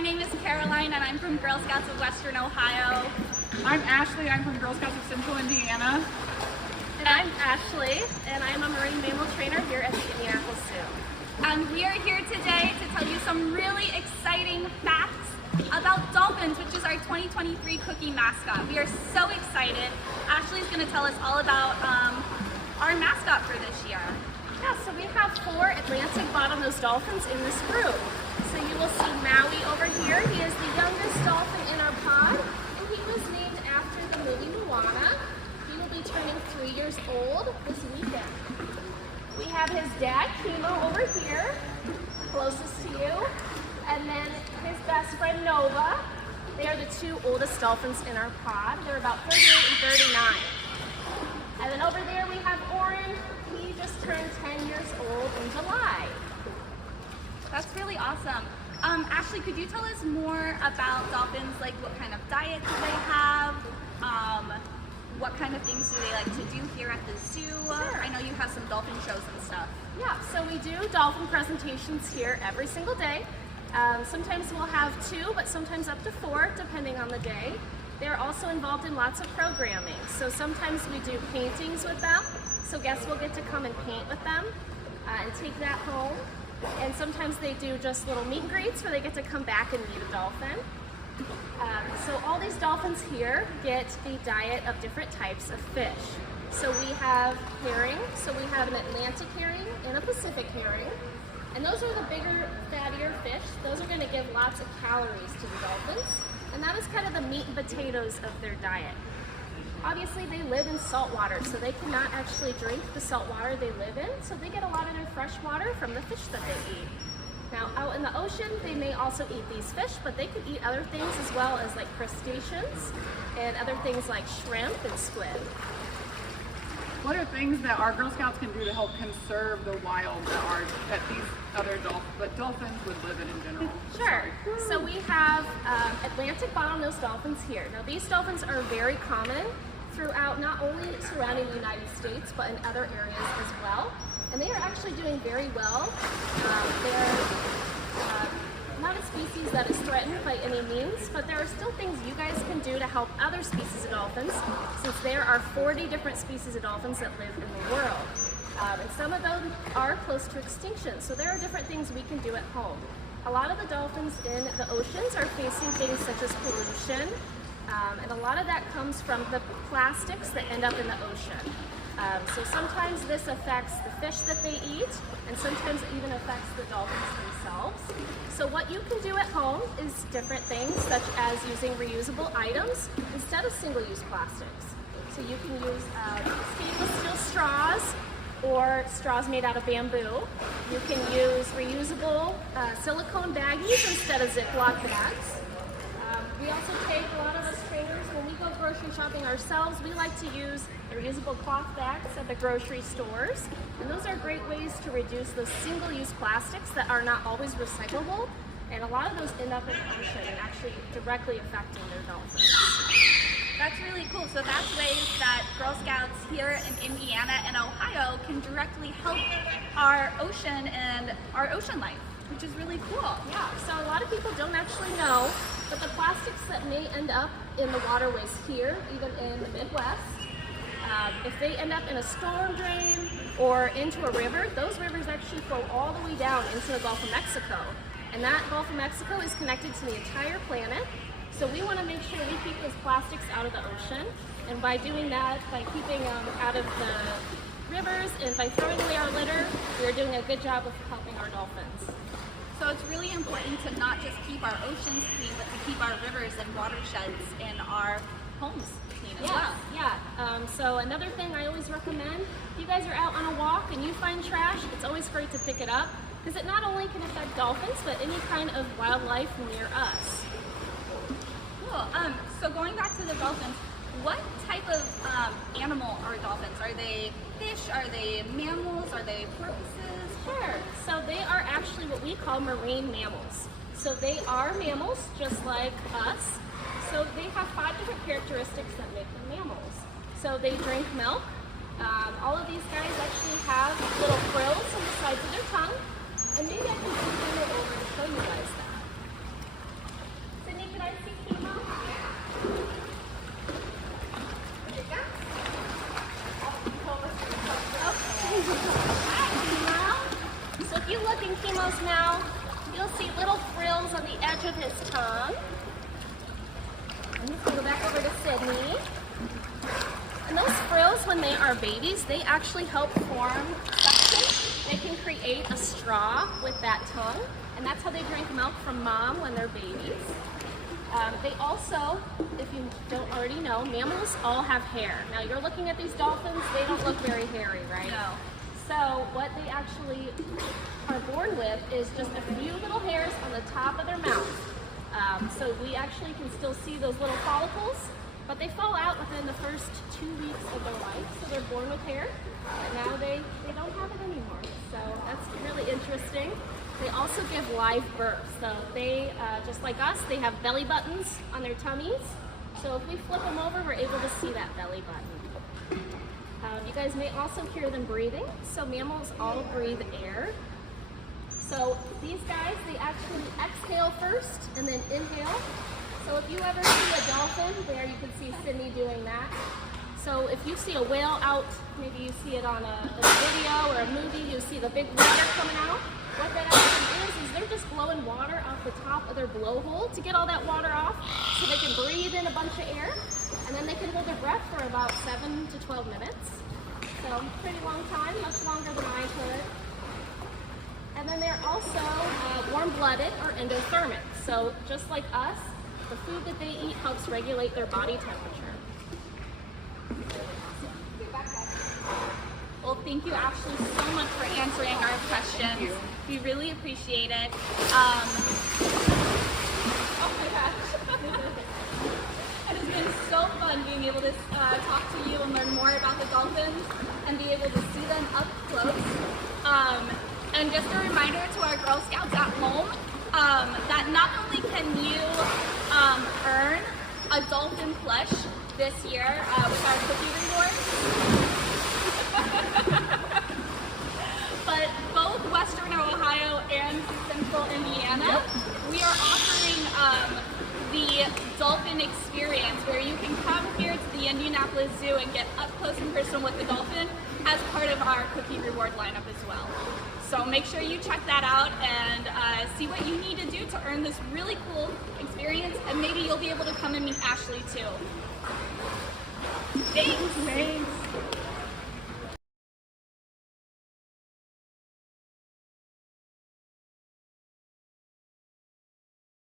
My name is Caroline and I'm from Girl Scouts of Western Ohio. I'm Ashley, I'm from Girl Scouts of Central Indiana. And I'm Ashley, and I'm a marine mammal trainer here at the Indianapolis Zoo. And we are here today to tell you some really exciting facts about dolphins, which is our 2023 cookie mascot. We are so excited. Ashley's going to tell us all about our mascot for this year. Yeah, so we have 4 Atlantic bottlenose dolphins in this group. So you will see Maui over here. He is the youngest dolphin in our pod, and he was named after the movie Moana. He will be turning 3 years old this weekend. We have his dad, Kimo, over here, closest to you, and then his best friend, Nova. They are the 2 oldest dolphins in our pod. They're about 38 and 39. And then over there we have Oren. He just turned 10 years old in July. That's really awesome. Ashley, could you tell us more about dolphins? Like, what kind of diet do they have? What kind of things do they like to do here at the zoo? Sure. I know you have some dolphin shows and stuff. Yeah, so we do dolphin presentations here every single day. Sometimes we'll have 2, but sometimes up to 4, depending on the day. They're also involved in lots of programming. So sometimes we do paintings with them. So guests will get to come and paint with them and take that home. And sometimes they do just little meet and greets where they get to come back and meet a dolphin. So all these dolphins here get a diet of different types of fish. So we have herring, so we have an Atlantic herring and a Pacific herring. And those are the bigger, fattier fish. Those are going to give lots of calories to the dolphins. And that is kind of the meat and potatoes of their diet. Obviously they live in salt water, so they cannot actually drink the salt water they live in, so they get a lot of their fresh water from the fish that they eat. Now out in the ocean, they may also eat these fish, but they could eat other things as well, as like crustaceans and other things like shrimp and squid. What are things that our Girl Scouts can do to help conserve the wild that these other dolphins would live in general? Sure. So we have Atlantic bottlenose dolphins here. Now these dolphins are very common throughout not only surrounding the United States, but in other areas as well. And they are actually doing very well. They're not a species that is threatened by any means, but there are still things you guys can do to help other species of dolphins, since there are 40 different species of dolphins that live in the world. And some of them are close to extinction, so there are different things we can do at home. A lot of the dolphins in the oceans are facing things such as pollution, and a lot of that comes from the plastics that end up in the ocean. So sometimes this affects the fish that they eat, and sometimes it even affects the dolphins themselves. So what you can do at home is different things, such as using reusable items instead of single-use plastics. So you can use stainless steel straws or straws made out of bamboo. You can use reusable silicone baggies instead of Ziploc bags. We also take, a lot of us trainers, when we go grocery shopping ourselves, we like to use reusable cloth bags at the grocery stores. And those are great ways to reduce those single-use plastics that are not always recyclable. And a lot of those end up in the ocean and actually directly affecting their dolphins. That's really cool. So that's ways that Girl Scouts here in Indiana and Ohio can directly help our ocean and our ocean life, which is really cool. Yeah, so a lot of people don't actually know, but the plastics that may end up in the waterways here, even in the Midwest, if they end up in a storm drain or into a river, those rivers actually flow all the way down into the Gulf of Mexico. And that Gulf of Mexico is connected to the entire planet. So we want to make sure we keep those plastics out of the ocean. And by doing that, by keeping them out of the rivers and by throwing away our litter, we're doing a good job of helping our dolphins. So it's really important to not just keep our oceans clean, but to keep our rivers and watersheds in our homes clean as well. Yeah. So another thing I always recommend, if you guys are out on a walk and you find trash, it's always great to pick it up, because it not only can affect dolphins, but any kind of wildlife near us. Cool. So going back to the dolphins, what type of animal are dolphins? Are they fish? Are they mammals? Are they porpoises? Sure. So they are actually what we call marine mammals. So they are mammals just like us. So they have 5 different characteristics that make them mammals. So they drink milk. All of these guys actually have little frills on the sides of their tongue. And maybe I can bring them over and show you guys that. guys see Chemo? There you go. Hi, Chemo. So if you look in Chemo's mouth, you'll see little frills on the edge of his tongue. I'm just going to go back over to Sydney. And those frills, when they are babies, they actually help form suction. They can create a straw with that tongue, and that's how they drink milk from mom when they're babies. They also, if you don't already know, mammals all have hair. Now you're looking at these dolphins, they don't look very hairy, right? No. So what they actually are born with is just a few little hairs on the top of their mouth. So we actually can still see those little follicles, but they fall out within the first 2 weeks of their life. So they're born with hair, and now they don't have it anymore. So that's really interesting. They also give live birth. So they, just like us, they have belly buttons on their tummies. So if we flip them over, we're able to see that belly button. You guys may also hear them breathing. So mammals all breathe air. So these guys, they actually exhale first and then inhale. So if you ever see a dolphin, there you can see Sydney doing that. So if you see a whale out, maybe you see it on a video or a movie, you see the big water coming out. What that actually is they're just blowing water off the top of their blowhole to get all that water off so they can breathe in a bunch of air. And then they can hold their breath for about 7 to 12 minutes. So pretty long time, much longer than I could. And then they're also warm-blooded or endothermic. So just like us, the food that they eat helps regulate their body temperature. Well, thank you, Ashley, so much for answering our questions. Thank you. We really appreciate it. Oh my gosh. It has been so fun being able to talk to you and learn more about the dolphins and be able to see them up close. And just a reminder to our Girl Scouts at home that not only can you earn a dolphin plush this year with our cookie rewards, but both Western Ohio and Central Indiana, we are offering the dolphin experience where you can come here to the Indianapolis Zoo and get up close and personal with the dolphin as part of our cookie reward lineup as well. So make sure you check that out and see what you need to do to earn this really cool experience, and maybe you'll be able to come and meet Ashley too. Thanks! Thanks.